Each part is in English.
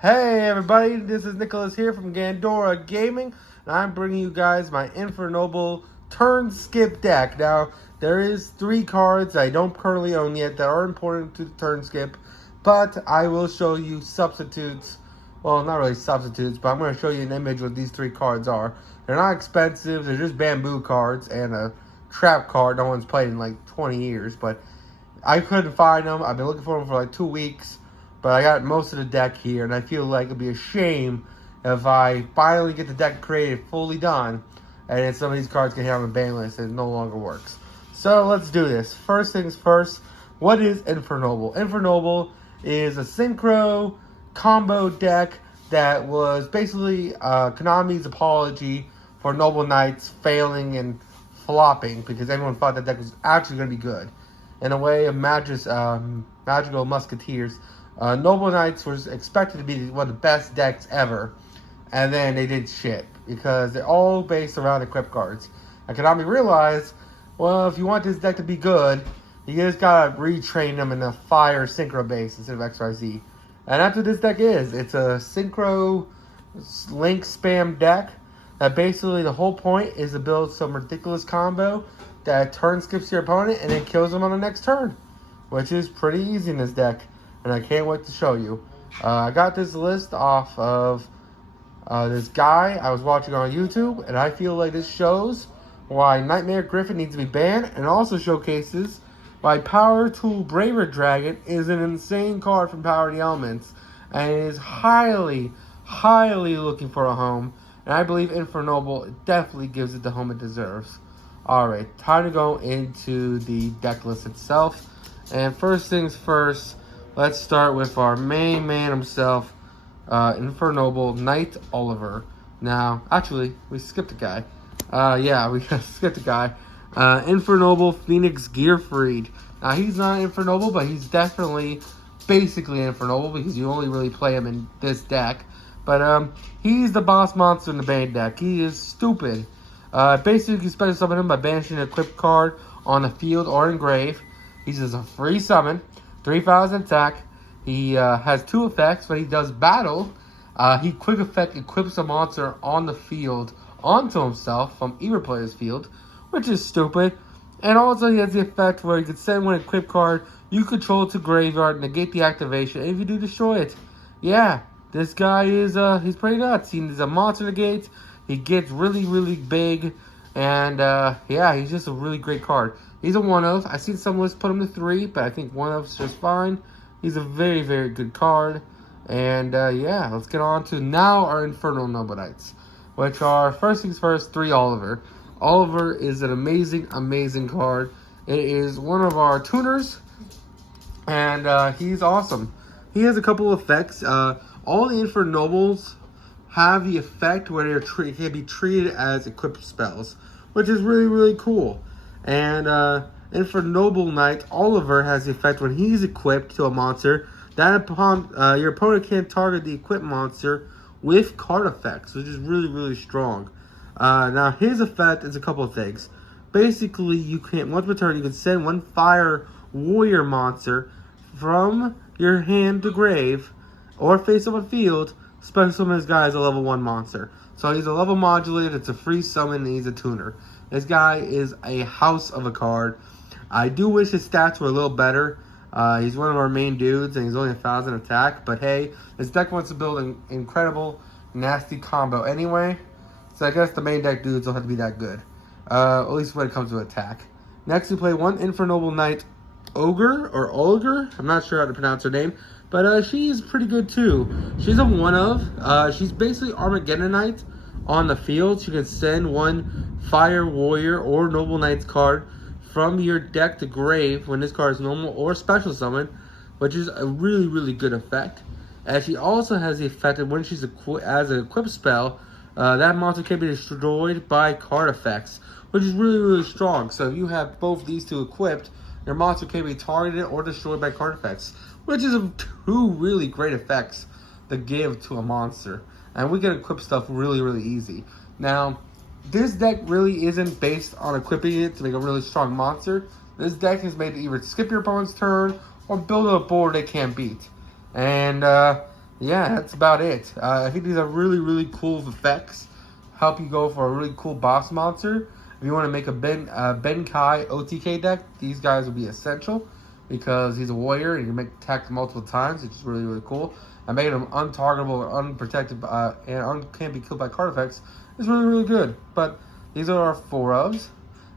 Hey everybody, this is Nicholas here from Gandora Gaming, and I'm bringing you guys my Infernoble turn skip deck. Now, there is 3 cards I don't currently own yet that are important to the turn skip, but I will show you substitutes. Well, not really substitutes, but I'm going to show you an image what these 3 cards are. They're not expensive, they're just bamboo cards and a trap card no one's played in like 20 years, but I couldn't find them. I've been looking for them for like 2 weeks. But I got most of the deck here, and I feel like it'd be a shame if I finally get the deck created fully done, and then some of these cards get hit on the ban list and it no longer works. So let's do this. First things first, what is Infernoble? Infernoble is a synchro combo deck that was basically Konami's apology for Noble Knights failing and flopping because everyone thought that deck was actually going to be good. In a way of magical musketeers, Noble Knights was expected to be one of the best decks ever, and then they did shit because they're all based around equip cards. And Konami realized, well, if you want this deck to be good, you just gotta retrain them in a fire synchro base instead of XYZ. And that's what this deck is. It's a synchro link spam deck that basically the whole point is to build some ridiculous combo that turn skips your opponent and then kills them on the next turn, which is pretty easy in this deck. And I can't wait to show you. I got this list off of this guy I was watching on YouTube, and I feel like this shows why Nightmare Griffin needs to be banned, and also showcases why Power Tool Braver Dragon is an insane card from Power of the Elements, and is highly, highly looking for a home, and I believe Infernoble definitely gives it the home it deserves. Alright, time to go into the deck list itself, and first things first, let's start with our main man himself, Infernoble Knight Oliver. Now, actually, we skipped a guy. Yeah, we skipped a guy. Infernoble Phoenix Gearfried. Now, he's not Infernoble, but he's definitely basically Infernoble because you only really play him in this deck. But he's the boss monster in the main deck. He is stupid. Basically, you special summon him by banishing an equipped card on the field or in grave. He's just a free summon. 3,000 attack. He has 2 effects. When he does battle, he quick effect equips a monster on the field onto himself from either player's field, which is stupid. And also he has the effect where you can send one equipped card you control to graveyard, negate the activation, and if you do, destroy it. Yeah, this guy is he's pretty nuts. He's a monster negate. He gets really, really big, and yeah, he's just a really great card. He's a 1-of. I've seen some lists put him to 3, but I think 1-of's just fine. He's a very, very good card. And yeah, let's get on to now our Infernal Noble Knights, which are, first things first, 3 Oliver. Oliver is an amazing, amazing card. It is one of our tuners, and he's awesome. He has a couple of effects. All the Infernobles have the effect where they can be treated as equipped spells, which is really, really cool. And Infernoble Knight Oliver has the effect when he's equipped to a monster that upon your opponent can't target the equipped monster with card effects, which is really, really strong. Now his effect is a couple of things. Basically, you can once per turn you can send 1 fire warrior monster from your hand to grave or face up a field. Special summon this guy as a level 1 monster. So he's a level modulated, it's a free summon, and he's a tuner. This guy is a house of a card. I do wish his stats were a little better. He's one of our main dudes, and he's only 1,000 attack. But hey, this deck wants to build an incredible, nasty combo anyway. So I guess the main deck dudes don't have to be that good. At least when it comes to attack. Next, we play 1 Infernoble Knight Ogre, or Olger. I'm not sure how to pronounce her name. But she's pretty good too. She's a 1-of. She's basically Armageddon Knight on the field. She can send 1 Fire Warrior or Noble Knight's card from your deck to grave when this card is normal or special summon, which is a really, really good effect. And she also has the effect that when she's as an equipped spell, that monster can be destroyed by card effects, which is really, really strong. So if you have both these 2 equipped, your monster can be targeted or destroyed by card effects, which is 2 really great effects to give to a monster. And we can equip stuff really, really easy. Now, this deck really isn't based on equipping it to make a really strong monster. This deck is made to either skip your opponent's turn or build a board they can't beat. And Yeah, that's about it. I think these are really, really cool effects. Help you go for a really cool boss monster. If you want to make a Ben Kai OTK deck, these guys will be essential because he's a warrior and you can make attack multiple times, which is really, really cool. And making him untargetable, unprotected, and can't be killed by card effects is really, really good. But these are our 4 ofs.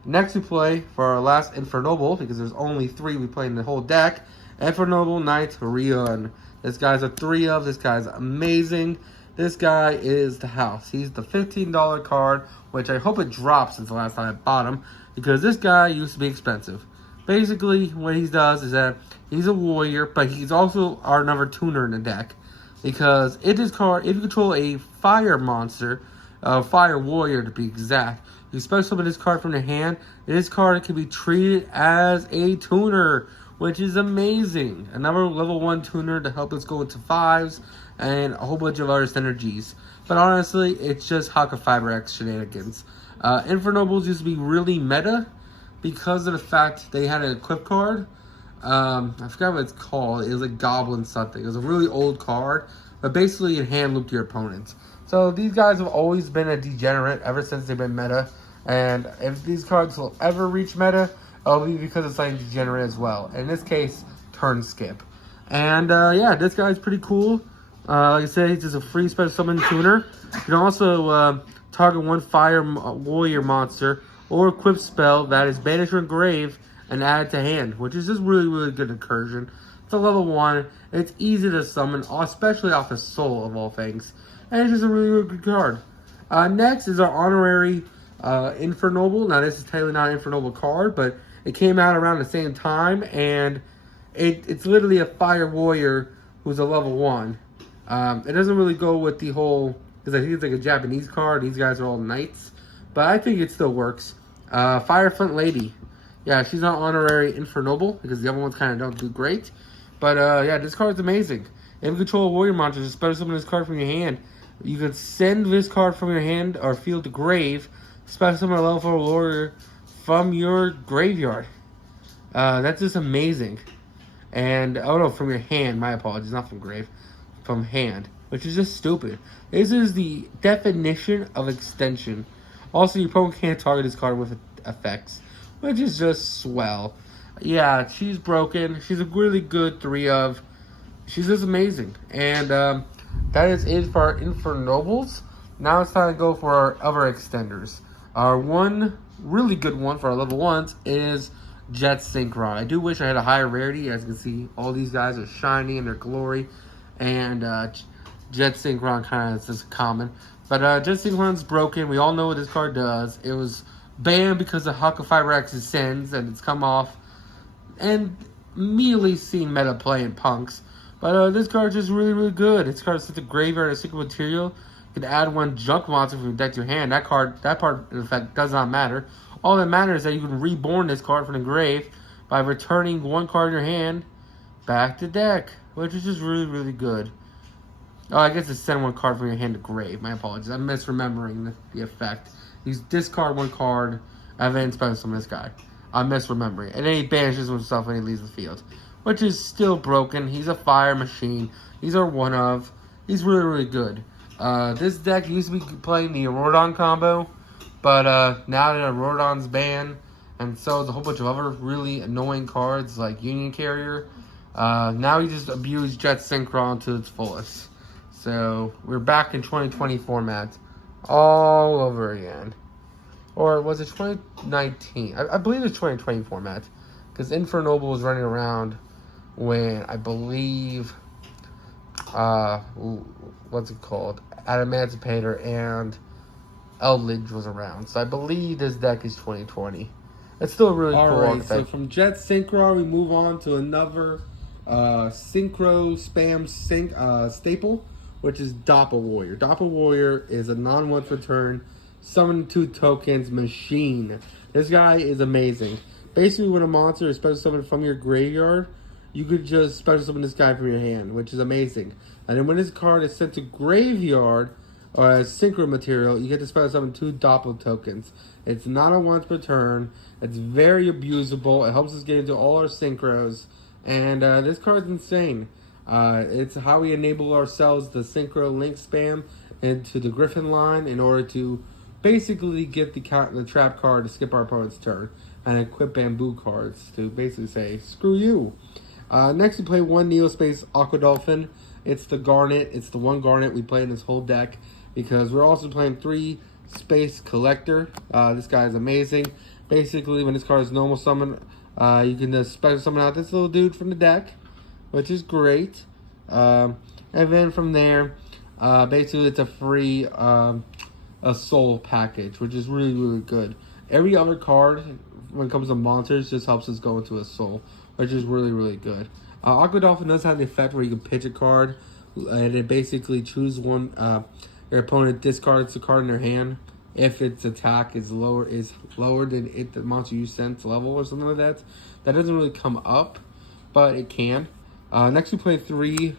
Next we play for our last Infernoble, because there's only 3 we play in the whole deck. Infernoble Knight Rion. This guy's a 3 of. This guy's amazing. This guy is the house. He's the $15 card, which I hope it drops since the last time I bought him, because this guy used to be expensive. Basically, what he does is that he's a warrior, but he's also our number tuner in the deck. Because if you control a fire monster, a fire warrior to be exact, you special summon this card from your hand. This card can be treated as a tuner, which is amazing. Another level 1 tuner to help us go into 5s and a whole bunch of other synergies. But honestly, it's just Haka Fiber X shenanigans. Infernobles used to be really meta because of the fact they had an equip card. I forgot what it's called. It was like Goblin something. It was a really old card, but basically it hand looped your opponent. So these guys have always been a degenerate ever since they've been meta. And if these cards will ever reach meta, it'll be because it's like degenerate as well. In this case, turn skip. And yeah, this guy's pretty cool. Like I said, he's just a free special summon tuner. You can also target 1 fire warrior monster or equip spell that is banished from grave and add to hand, which is just really, really good incursion. It's a level 1. It's easy to summon, especially off the soul of all things. And it's just a really, really good card. Next is our honorary Infernoble. Now, this is technically not an Infernoble card, but it came out around the same time, and it's literally a fire warrior who's a level 1. It doesn't really go with the whole, because I think it's like a Japanese card. These guys are all knights, but I think it still works. Firefront Lady. Yeah, she's not honorary Infernoble because the other ones kind of don't do great. But yeah, this card's amazing. If you control a warrior monster, just special summon this card from your hand. You could send this card from your hand or field to grave, special summon a level 4 warrior from your graveyard. That's just amazing. And, oh no, from your hand, my apologies, not from grave. From hand, which is just stupid. This is the definition of extension. Also, your opponent can't target this card with effects, which is just swell. Yeah, she's broken. She's a really good 3 of. She's just amazing. And that is it for our Infernobles. Now it's time to go for our other extenders. Our one really good one for our level 1s is Jet Synchron. I do wish I had a higher rarity. As you can see, all these guys are shiny in their glory. And Jet Synchron kind of is just common. But Jet Synchron's broken. We all know what this card does. It was banned because of Haka Fiber X's sins, and it's come off. And immediately seen meta play in punks. But this card's just really, really good. This card sets a graveyard and a synchro material. You can add 1 junk monster from your deck to your hand. That part, in fact, does not matter. All that matters is that you can reborn this card from the grave by returning 1 card in your hand back to deck, which is just really, really good. Oh, I guess it's send 1 card from your hand to grave. My apologies. I'm misremembering the effect. You discard 1 card and then special summon this guy. I'm misremembering. And then he banishes himself when he leaves the field, which is still broken. He's a fire machine. He's our 1 of. He's really, really good. This deck used to be playing the Aurodon combo, but now that Aurodon's banned, and so is a whole bunch of other really annoying cards like Union Carrier, now you just abuse Jet Synchron to its fullest. So we're back in 2020 format all over again. Or was it 2019? I believe it's 2020 format, because Infernoble was running around when I believe, what's it called? Adamantipator and Eldridge was around. So I believe this deck is 2020. It's still really cool. Alright, so from Jet Synchro, we move on to another synchro spam staple, which is Doppel Warrior. Doppel Warrior is a non-once return, summon 2 tokens machine. This guy is amazing. Basically, when a monster is special summoned from your graveyard, you could just special summon this guy from your hand, which is amazing. And then when this card is sent to graveyard or as synchro material, you get to special summon 2 Doppel tokens. It's not a once per turn. It's very abusable. It helps us get into all our synchros. And this card's insane. It's how we enable ourselves the synchro link spam into the Griffin line in order to basically get the trap card to skip our opponent's turn, and equip bamboo cards to basically say, screw you. Next we play one Neospace Aqua Dolphin. It's the Garnet. It's the one Garnet we play in this whole deck because we're also playing 3 Space Collector. This guy is amazing. Basically, when this card is normal summon, you can just special summon out this little dude from the deck, which is great. And then from there, basically it's a free a soul package, which is really, really good. Every other card, when it comes to monsters, just helps us go into a soul, which is really, really good. Aqua Dolphin does have the effect where you can pitch a card, and it basically choose one. Your opponent discards the card in their hand if its attack is lower than the monster you sent level or something like that. That doesn't really come up, but it can. Next we play 3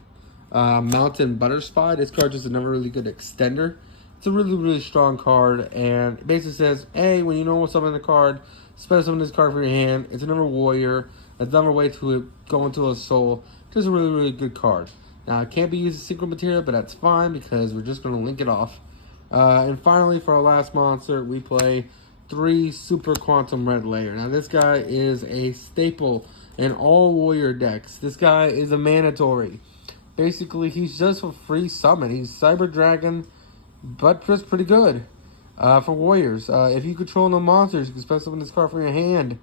Mountain Butterspy. This card is another really good extender. It's a really, really strong card, and it basically says, hey, when you normal summon the card, special summon this card from your hand. It's another warrior. It's another way to go into a soul. Just a really, really good card. Now, it can't be used as secret material, but that's fine because we're just going to link it off. And finally, for our last monster, we play 3 Super Quantum Red Layer. Now, this guy is a staple in all warrior decks. This guy is a mandatory. Basically, he's just a free summon. He's Cyber Dragon, but just pretty good for warriors. If you control no monsters, you can special summon this card from your hand,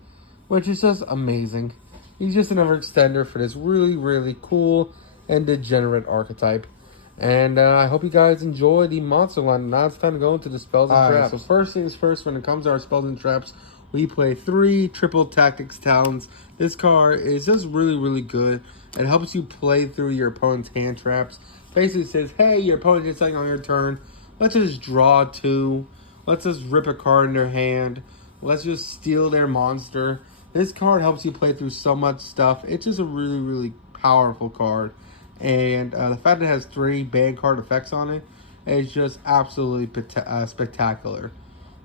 which is just amazing. He's just another extender for this really, really cool and degenerate archetype. And I hope you guys enjoy the monster line. Now it's time to go into the spells and traps. So first things first, when it comes to our spells and traps, we play 3 Triple Tactics Talons. This card is just really, really good. It helps you play through your opponent's hand traps. Basically says, hey, your opponent did something on your turn. Let's just draw 2. Let's just rip a card in their hand. Let's just steal their monster. This card helps you play through so much stuff. It's just a really, really powerful card. And the fact that it has 3 ban card effects on it is just absolutely spectacular.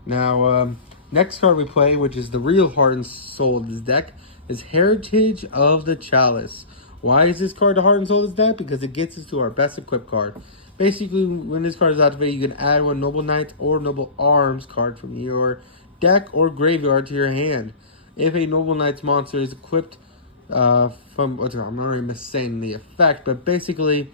Now, next card we play, which is the real heart and soul of this deck, is Heritage of the Chalice. Why is this card the heart and soul of this deck? Because it gets us to our best equipped card. Basically, when this card is activated, you can add 1 Noble Knight or Noble Arms card from your deck or graveyard to your hand. If a Noble Knight's monster is equipped I'm already missaying the effect, but basically,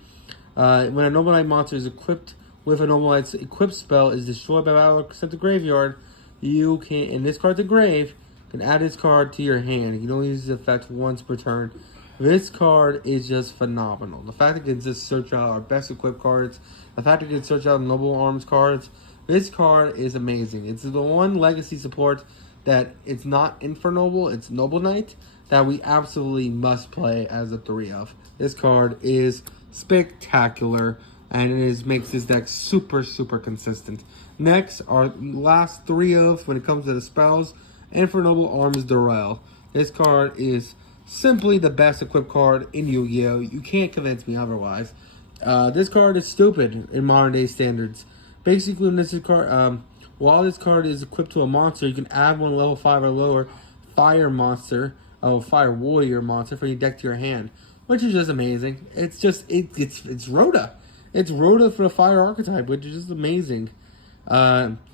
when a Noble Knight monster is equipped with a Noble Knight's equipped spell is destroyed by battle or sent to graveyard, you can, in this card to grave, can add this card to your hand. You can only use this effect once per turn. This card is just phenomenal. The fact that it can just search out our best equipped cards, the fact that it can search out Noble Arms cards, this card is amazing. It's the one legacy support that it's not Infernoble, it's Noble Knight, that we absolutely must play as a 3 of. This card is spectacular, and it makes this deck super, super consistent. Next, our last 3 of, when it comes to the spells, Infernoble Arms Durrell. This card is simply the best equipped card in Yu-Gi-Oh! You can't convince me otherwise. This card is stupid in modern day standards. Basically, when this card, while this card is equipped to a monster, you can add 1 level 5 or lower fire monster, fire warrior monster from your deck to your hand, which is just amazing. It's just it's Rhoda. It's Rhoda for the fire archetype, which is just amazing.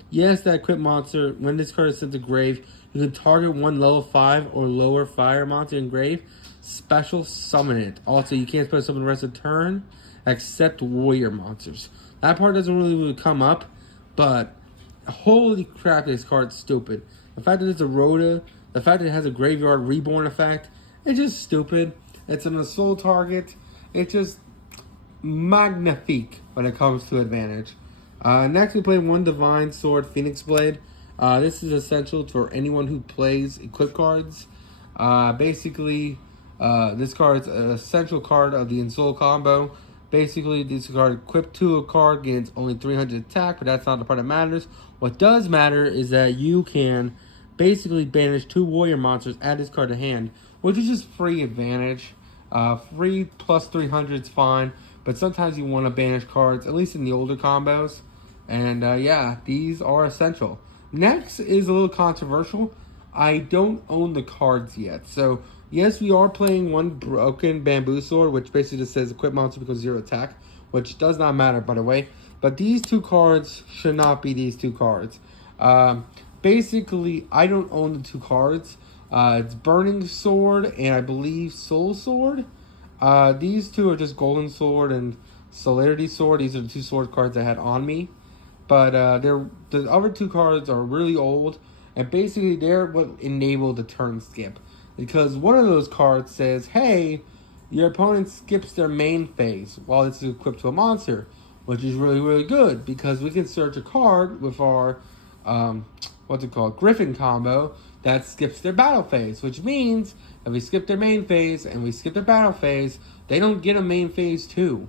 Yes, that equipped monster, when this card is sent to grave, you can target 1 level 5 or lower fire monster in grave, special summon it. Also, you can't special summon the rest of the turn except warrior monsters. That part doesn't really come up, but holy crap, this card's stupid. The fact that it's a Rhoda, the fact that it has a graveyard reborn effect, it's just stupid. It's an assault target. It's just magnifique when it comes to advantage. Next, we play 1 Divine Sword Phoenix Blade. This is essential for anyone who plays equip cards. Basically, this card is an essential card of the Ensoul combo. Basically, this card equipped to a card gains only 300 attack, but that's not the part that matters. What does matter is that you can basically banish 2 warrior monsters, add this card to hand, which is just free advantage. Free plus 300 is fine, but sometimes you want to banish cards, at least in the older combos. And yeah, these are essential. Next is a little controversial. I don't own the cards yet, so Yes, we are playing one broken bamboo sword, which basically just says equip monster because 0 attack, which does not matter, by the way. But these two cards should not be these two cards. Basically, I don't own the two cards. It's Burning Sword and I believe Soul Sword. These two are just Golden Sword and Celerity Sword. These are the two sword cards I had on me. But the other two cards are really old, and basically they're what enable the turn skip. Because one of those cards says, hey, your opponent skips their main phase while it's equipped to a monster, which is really, really good because we can search a card with our, what's it called, Griffin combo that skips their battle phase, which means if we skip their main phase and we skip their battle phase, they don't get a main phase too.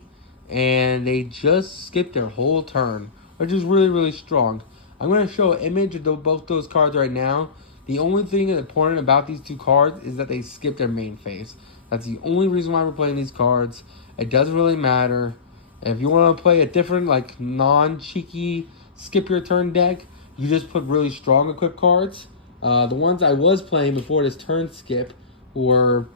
And they just skip their whole turn, which is really, really strong. I'm going to show an image of both those cards right now. The only thing important about these two cards is that they skip their main phase. That's the only reason why we're playing these cards. It doesn't really matter. If you want to play a different, like, non-cheeky skip your turn deck, you just put really strong equip cards. The ones I was playing before this turn skip were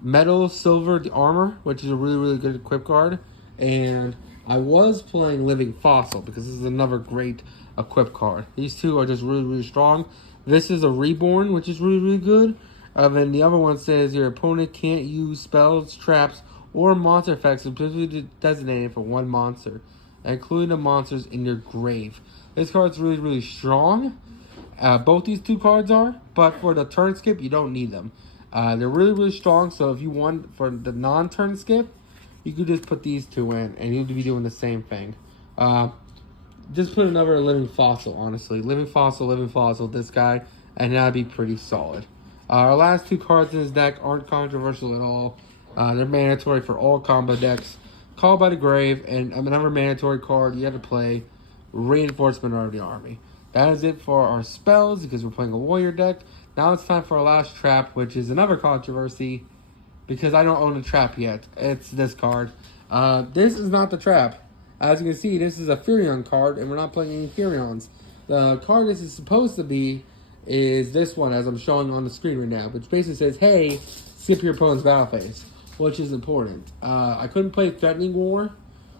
Metal Silver Armor, which is a really, really good equip card. And I was playing Living Fossil because this is another great equip card. These two are just really, really strong. This is a Reborn, which is really, really good. And the other one says your opponent can't use spells, traps, or monster effects specifically designated for one monster, including the monsters in your grave. This card's really, really strong. Both these two cards are, but for the turn skip, you don't need them. They're really, really strong, so if you want for the non-turn skip, you could just put these two in, and you'll be doing the same thing. Just put another Living Fossil, honestly. Living Fossil, this guy, and that'd be pretty solid. Our last two cards in this deck aren't controversial at all. They're mandatory for all combo decks. Call by the Grave, and another mandatory card you have to play, Reinforcement of the Army. That is it for our spells, because we're playing a warrior deck. Now it's time for our last trap, which is another controversy, because I don't own a trap yet. It's this card. This is not the trap. As you can see, this is a Furion card, and we're not playing any Furions. The card this is supposed to be is this one, as I'm showing on the screen right now, which basically says, hey, skip your opponent's battle phase, which is important. I couldn't play Threatening War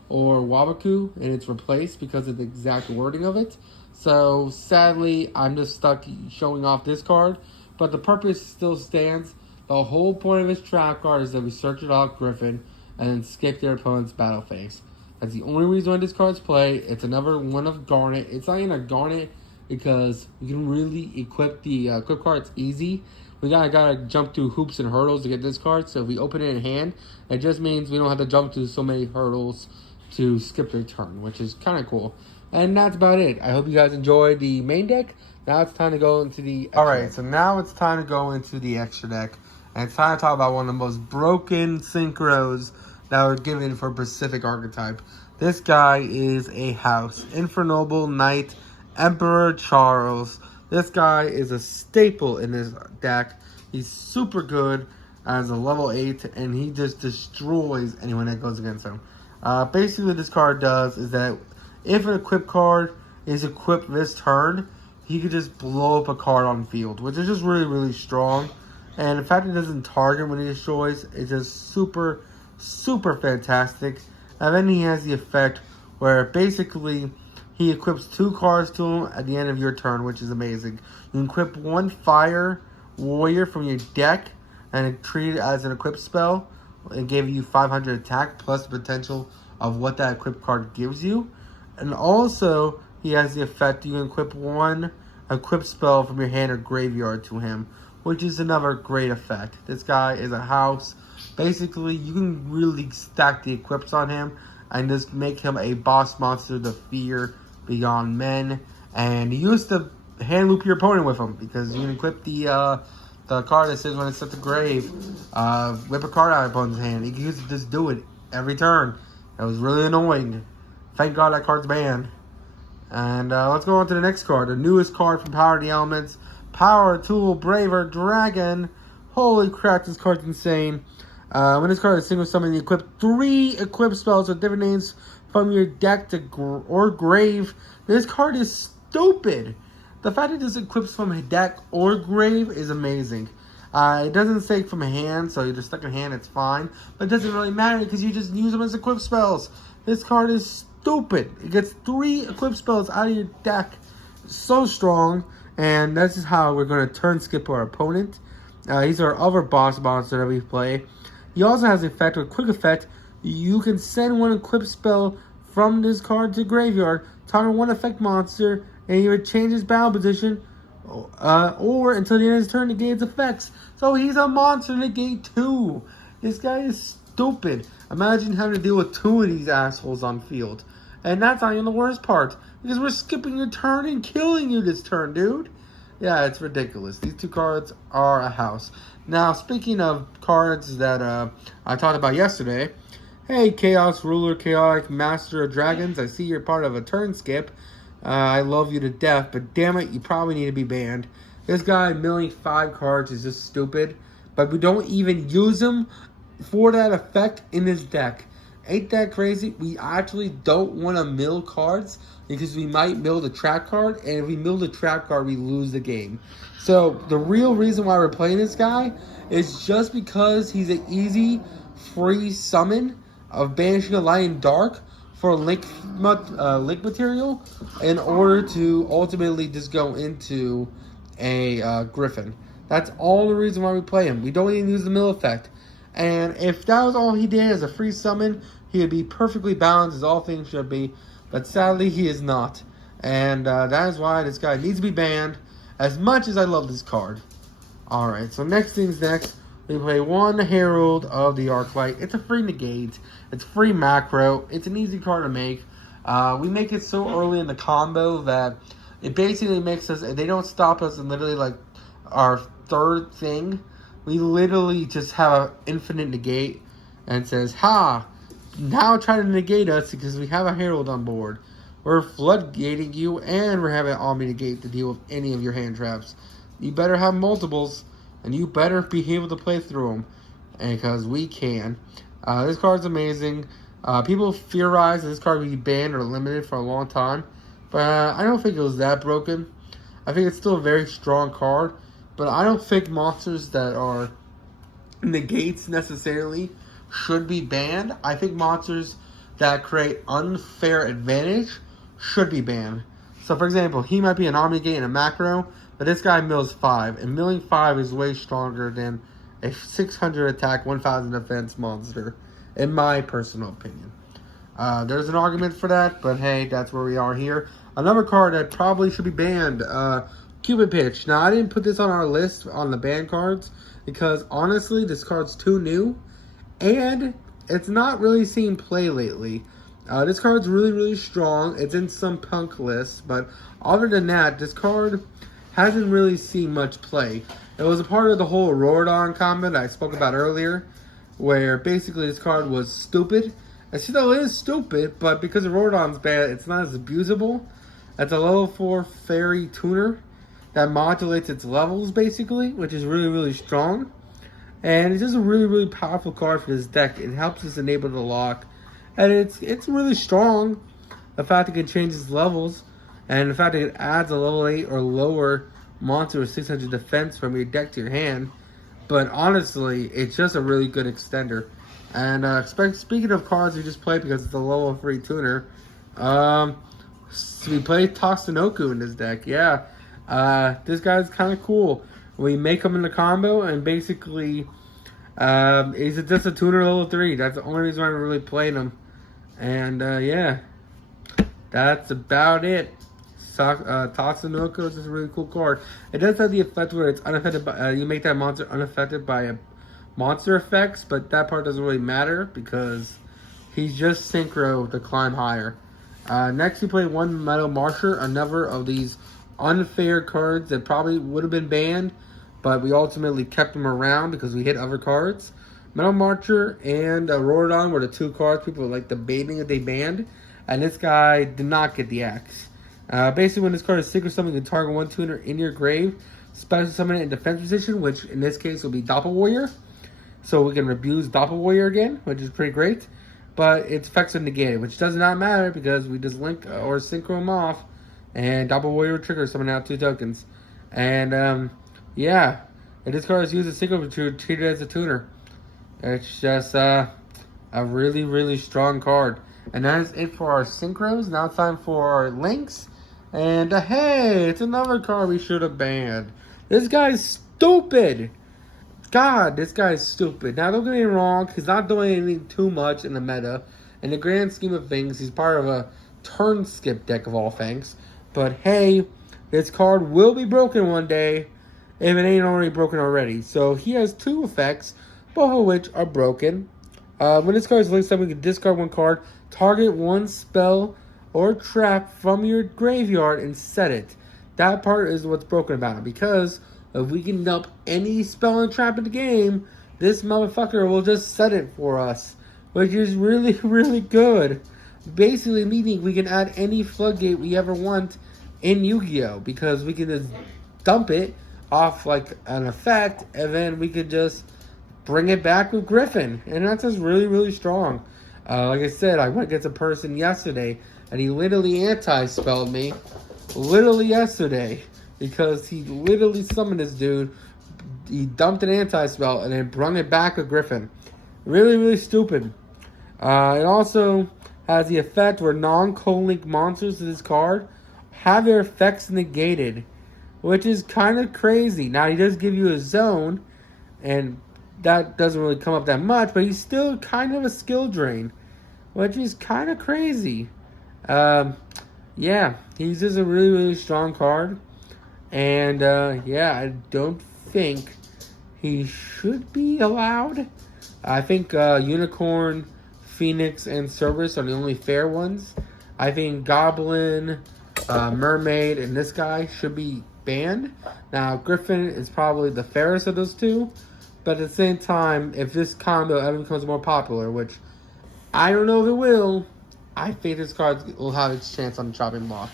or Wabaku, and it's replaced because of the exact wording of it. So, sadly, I'm just stuck showing off this card, but the purpose still stands. The whole point of this trap card is that we search it off Griffin and then skip their opponent's battle phase. That's the only reason why this card's play. It's another one of Garnet. It's not even a Garnet because you can really equip the equip cards easy. We gotta jump through hoops and hurdles to get this card. So if we open it in hand, it just means we don't have to jump through so many hurdles to skip their turn, which is kind of cool. And that's about it. I hope you guys enjoyed the main deck. Now it's time to go into the extra deck. So now it's time to go into the extra deck. And it's time to talk about one of the most broken synchros that were given for Pacific archetype. This guy is a house. Infernoble Knight Emperor Charles. This guy is a staple in this deck. He's super good as a level 8, and he just destroys anyone that goes against him. Basically what this card does is that if an equip card is equipped this turn, he could just blow up a card on field, which is just really, really strong. And the fact that it doesn't target when he destroys is just super, super fantastic. And then he has the effect where basically he equips 2 cards to him at the end of your turn, which is amazing. You can equip 1 fire warrior from your deck and treat it as an equip spell. It gave you 500 attack plus the potential of what that equip card gives you. And also, he has the effect you can equip 1 equip spell from your hand or graveyard to him, which is another great effect. This guy is a house. Basically, you can really stack the equips on him and just make him a boss monster to fear beyond men. And you used to hand loop your opponent with him because you can equip the card that says when it's at the grave, whip a card out of your opponent's hand. You can used to just do it every turn. That was really annoying. Thank God that card's banned. And let's go on to the next card. The newest card from Power of the Elements. Power Tool Braver Dragon. Holy crap, this card's insane. When this card is single summon, you equip 3 equip spells with different names from your deck to or grave. This card is stupid. The fact that this equips from a deck or grave is amazing. It doesn't say from hand, so you're just stuck in hand, it's fine. But it doesn't really matter because you just use them as equip spells. This card is stupid. It gets 3 equip spells out of your deck. So strong. And this is how we're going to turn skip our opponent. He's our other boss monster that we play. He also has an effect with quick effect. You can send 1 equip spell from this card to graveyard, target 1 effect monster, and either change his battle position or until the end of his turn negate its effects. So he's a monster negate 2. This guy is stupid. Imagine having to deal with 2 of these assholes on field. And that's not even the worst part, because we're skipping your turn and killing you this turn, dude. Yeah, it's ridiculous. These 2 cards are a house. Now, speaking of cards that I talked about yesterday, hey, Chaos Ruler, Chaotic Master of Dragons, I see you're part of a turn skip. I love you to death, but damn it, you probably need to be banned. This guy milling 5 cards is just stupid, but we don't even use him for that effect in his deck. Ain't that crazy? We actually don't want to mill cards because we might mill the trap card, and if we mill the trap card, we lose the game. So the real reason why we're playing this guy is just because he's an easy, free summon of Banishing the Light and Dark for link material in order to ultimately just go into a Griffin. That's all the reason why we play him. We don't even use the mill effect. And if that was all he did as a free summon, he would be perfectly balanced as all things should be. But sadly, he is not. And that is why this guy needs to be banned, as much as I love this card. Alright, so next things next. We play 1 Herald of the Archetype. It's a free negate. It's free macro. It's an easy card to make. We make it so early in the combo that it basically makes us... They don't stop us in literally like our 3rd thing. We literally just have an infinite negate and it says, ha! Now try to negate us because we have a Herald on board. We're floodgating you and we're having Omni negate to deal with any of your hand traps. You better have multiples and you better be able to play through them because we can. This card's amazing. People theorize that this card will be banned or limited for a long time, but I don't think it was that broken. I think it's still a very strong card, but I don't think monsters that are negates necessarily should be banned. I think monsters that create unfair advantage should be banned. So for example, he might be an Omnigate and a macro, but this guy mills 5, and milling 5 is way stronger than a 600 attack, 1000 defense monster, in my personal opinion. There's an argument for that, but hey, that's where we are here. Another card that probably should be banned, Cupid Pitch. Now, I didn't put this on our list on the ban cards because honestly, this card's too new and it's not really seen play lately. This card's really, really strong. It's in some punk lists, but other than that, this card hasn't really seen much play. It was a part of the whole Rorodon combo that I spoke about earlier, where basically this card was stupid. It still is stupid, but because the Rorodon's bad, it's not as abusable. It's a level 4 fairy tuner that modulates its levels, basically, which is really, really strong. And it's just a really, really powerful card for this deck. It helps us enable the lock. And it's really strong. The fact it can change its levels. And the fact that it adds a level 8 or lower monster with 600 defense from your deck to your hand. But honestly, it's just a really good extender. And speaking of cards we just played because it's a level 3 tuner, so we play Tatsunoko in this deck. Yeah, this guy's kind of cool. We make him in the combo, and basically, he's just a tuner level 3. That's the only reason why we're really playing him. And yeah, that's about it. Tatsunoko is just a really cool card. It does have the effect where it's unaffected by, you make that monster unaffected by monster effects, but that part doesn't really matter because he's just synchro to climb higher. Next, we play 1 Metal Marsher, another of these unfair cards that probably would have been banned, but we ultimately kept them around because we hit other cards. Metal Marcher and Rorodon were the 2 cards people were like debating if they banned, and this guy did not get the axe. Basically, when this card is synchro summon, you can target 1 tuner in your grave, special summon it in defense position, which in this case will be Doppel Warrior. So we can abuse Doppel Warrior again, which is pretty great. But its effects are negated, which does not matter because we just link or synchro them off, and Doppel Warrior trigger summon out 2 tokens. And yeah, If this card is used as synchro, treat it as a tuner. It's just a really, really strong card. And that is it for our synchros. Now it's time for our links. And hey, it's another card we should have banned. This guy's stupid. God, this guy's stupid. Now, don't get me wrong. He's not doing anything too much in the meta. In the grand scheme of things, he's part of a turn skip deck of all things. But hey, this card will be broken one day if it ain't already broken already. So he has two effects, both of which are broken. When this card is linked up, we can discard one card, target one spell or trap from your graveyard and set it. That part is what's broken about it, because if we can dump any spell and trap in the game, this motherfucker will just set it for us, which is really, really good. Basically meaning we can add any floodgate we ever want in Yu-Gi-Oh! Because we can just dump it off like an effect, and then we could just bring it back with Griffin. And that's just really, really strong. Like I said, I went against a person yesterday, and he literally anti-spelled me. Literally yesterday. Because he literally summoned this dude. He dumped an anti-spell, and then brung it back with Griffin. Really, really stupid. It also has the effect where non-co-link monsters to this card have their effects negated, which is kind of crazy. Now, he does give you a zone, and that doesn't really come up that much, but he's still kind of a skill drain, which is kind of crazy. Yeah, he's just a really, really strong card, and yeah, I don't think he should be allowed. I think Unicorn, Phoenix, and Cerberus are the only fair ones. I think Goblin, Mermaid, and this guy should be banned. Now, Griffin is probably the fairest of those two, but at the same time, if this combo ever becomes more popular, which I don't know if it will, I think this card will have its chance on the chopping block.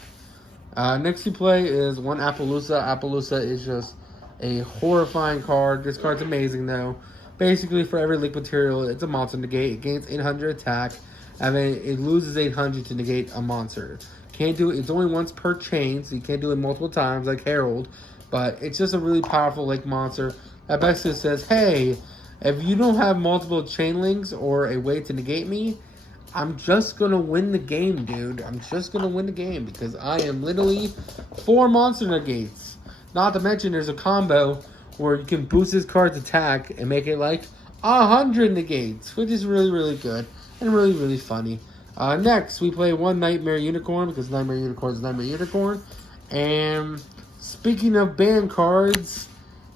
Next you play is one Appaloosa. Appaloosa is just a horrifying card. This card's amazing though. Basically, for every link material, it's a monster negate. It gains 800 attack, and then it loses 800 to negate a monster. Can't do it. It's only once per chain, so you can't do it multiple times like Herald. But it's just a really powerful link monster that basically says, hey, if you don't have multiple chain links or a way to negate me, I'm just going to win the game, dude. I'm just going to win the game because I am literally 4 monster negates. Not to mention there's a combo where you can boost this card's attack and make it like 100 negates, which is really, really good and really, really funny. Next, we play one Nightmare Unicorn because Nightmare Unicorn is Nightmare Unicorn. And speaking of banned cards,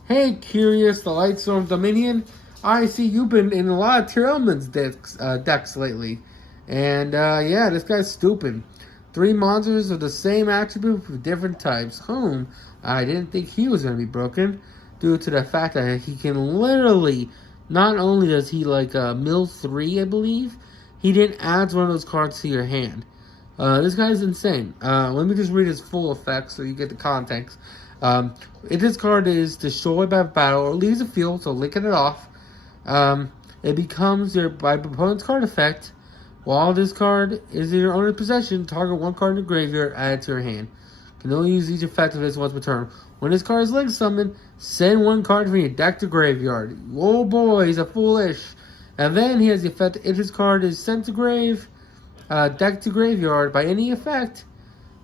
hey, Curious, the Lightstorm Dominion, I see you've been in a lot of Tier Elements decks lately. And yeah, this guy's stupid. 3 monsters of the same attribute with different types, whom I didn't think he was going to be broken, due to the fact that he can literally, not only does he like mill 3, I believe, he then adds one of those cards to your hand. This guy's insane. Let me just read his full effects so you get the context. If this card is destroyed by battle or leaves the field, so linking it off, it becomes your by opponent's card effect. While this card is in your owner's possession, target one card in the graveyard, add it to your hand. Can only use each effect of this once per turn. When this card is link summoned, send one card from your deck to graveyard. Oh boy, he's a foolish. And then he has the effect, if this card is sent to deck to graveyard by any effect,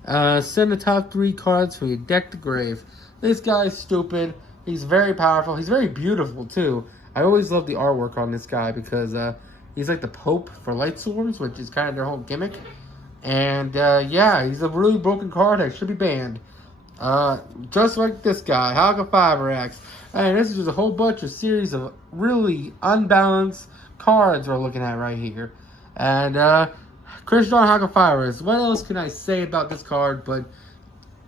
send the top 3 cards from your deck to grave. This guy's stupid. He's very powerful. He's very beautiful too. I always love the artwork on this guy because he's like the Pope for Lightstorms, which is kind of their whole gimmick. And yeah, he's a really broken card that should be banned. Just like this guy, Haga 5X. And this is just a whole bunch of series of really unbalanced cards we're looking at right here. And Christian Haga 5X. What else can I say about this card? But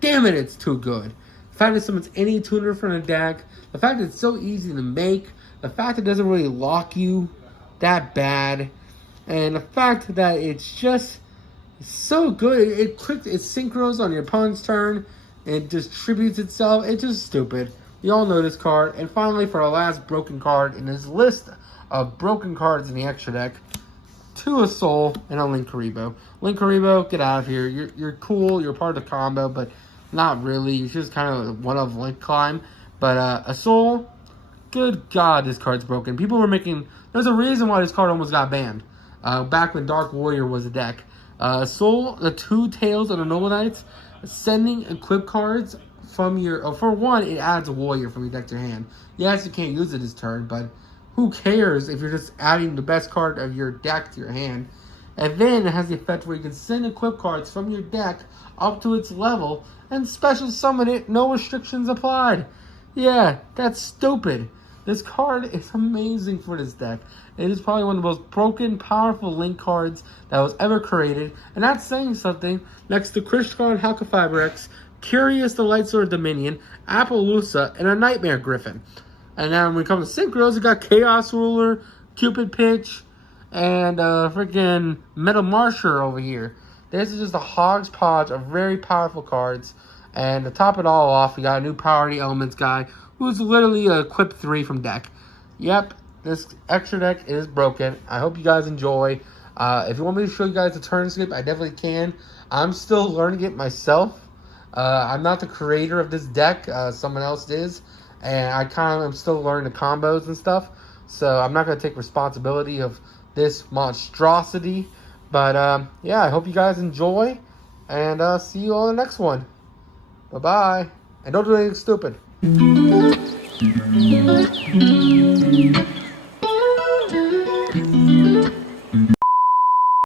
damn it, it's too good. The fact that summons any tuner from the deck. The fact that it's so easy to make. The fact that it doesn't really lock you that bad. And the fact that it's just so good. It synchros on your opponent's turn. It distributes itself. It's just stupid. You all know this card. And finally, for our last broken card in this list of broken cards in the extra deck, 2 a Soul and a Linkuriboh. Linkuriboh, get out of here. You're cool. You're part of the combo, but not really. You're just kind of one of Link Climb. But a Soul, Good God, this card's broken. People were making... There's a reason why this card almost got banned. Back when Dark Warrior was a deck. Soul, the 2 tails of the Noble Knights, sending equip cards from your... for one, it adds a warrior from your deck to your hand. Yes, you can't use it this turn, but who cares if you're just adding the best card of your deck to your hand? And then it has the effect where you can send equip cards from your deck up to its level and special summon it, no restrictions applied. Yeah, that's stupid. This card is amazing for this deck. It is probably one of the most broken, powerful link cards that was ever created. And that's saying something. Next to Krishkar Halka-Fiber-X, Curious the Lightsword Dominion, Appaloosa, and a Nightmare Griffin. And now when we come to synchros, we got Chaos Ruler, Cupid Pitch, and freaking Metal Marsher over here. This is just a hodgepodge of very powerful cards. And to top it all off, we got a new Priority Elements guy who's literally a Equip 3 from deck. Yep, this extra deck is broken. I hope you guys enjoy. If you want me to show you guys the turn skip, I definitely can. I'm still learning it myself. I'm not the creator of this deck. Someone else is. And I kind of am still learning the combos and stuff. So I'm not going to take responsibility of this monstrosity. But yeah, I hope you guys enjoy. And see you on the next one. Bye-bye. And don't do anything stupid.